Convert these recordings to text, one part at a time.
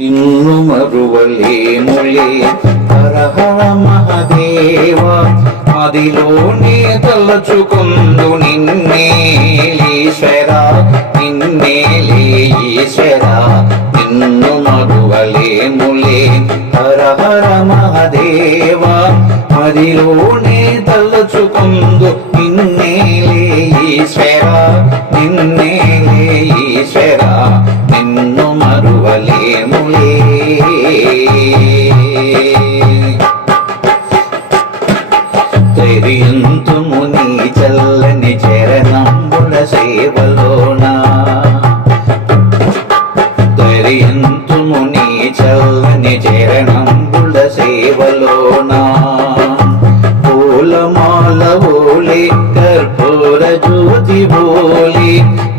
నిన్ను మరువలేములే హర హర మహదేవ మదిలోనే తలచుకుందు నిన్నే ఈశ్వర నిన్నే ఈశ్వర నిన్ను మరువలేములే హర హర మహదేవ మదిలోనే తలచుకుందు నిన్నే ఈశ్వర నిన్నే ఈశ్వర నిన్ను మరువలేములే తెరియంతుము నీ చల్లని చరణంబుల సేవలోన తెరియంతుము నీ చల్లని చరణంబుల సేవలోన పూలమాల ఓలే కర్పూర జ్యోతి బోలి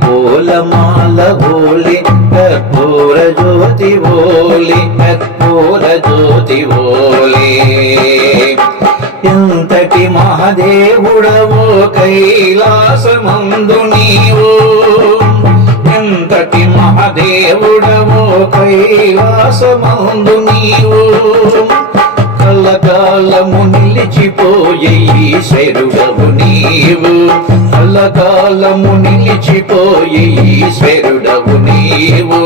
పూలమాల ఓలే కర్పూర జ్యోతి బోలి కర్పూర జ్యోతి బోలే ఎంతటి మహాదేవుడవో కైలాసమందు నీవు ఎంతటి మహాదేవుడవో కైలాసమందు నీవు కలకాలము నిలిచిపోయే ఈశ్వరుడవు నీవు కలకాలము నిలిచిపోయే ఈశ్వరుడవు నీవు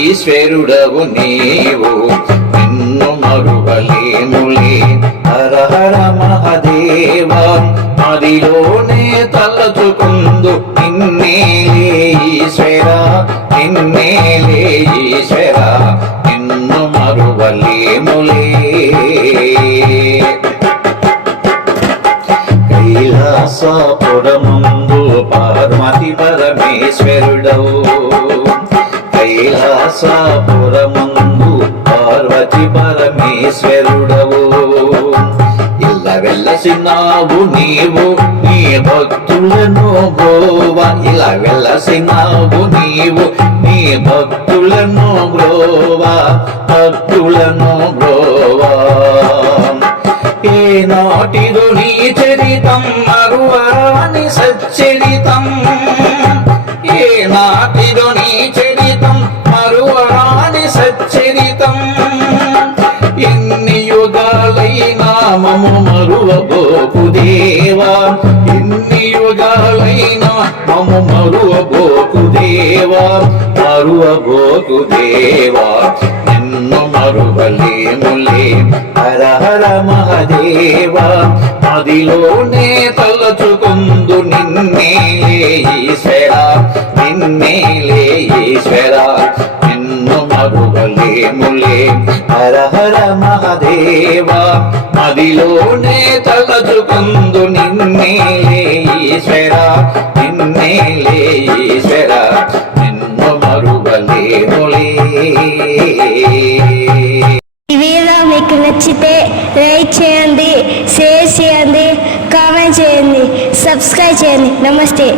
ఈశ్వరుడవు నీవు నిన్ను మరువలేములే హర హర మహదేవ మదిలోనే తలచుకుందు నిన్నే ఈశ్వర నిన్నే ఈశ్వర నిన్ను మరువలేములే కైలాసపురమందు పార్వతి పరమేశ్వరుడవు కైలాసపురమందు పార్వతి పరమేశ్వరుడవు ఇల్ల వెల్లసినావు నీవు నీ భక్తులను బ్రోవా ఇలా వెల్లసినావు నీవు నీ భక్తులను బ్రోవా భక్తులను బ్రోవా ఏనాటిదో నీ చరితం మరువరాని సచ్చరితం ఏనాటిదో నీ చరితం మరువరాని సచ్చరితం ఎన్ని యుగాలైనా మము మరువబోకు దేవా ఎన్ని యుగాలైనా మము మరువబోకు దేవా మరువబోకు దేవా నిన్ను మరువలేములే హర హర మహదేవ మదిలోనే తలచుకుందు నిన్నే ఈశ్వర నిన్నే ఈశ్వర నిన్ను మరువలేములే హర హర మహదేవ మదిలోనే తలచుకుందు నిన్నే ఈశ్వర నిన్నే ఈశ్వర నిన్ను మరువలేములే. ఈ వీడియో మీకు నచ్చితే లైక్ చేయండి, షేర్ చేయండి, కామెంట్ చేయండి, సబ్స్క్రైబ్ చేయండి. నమస్తే.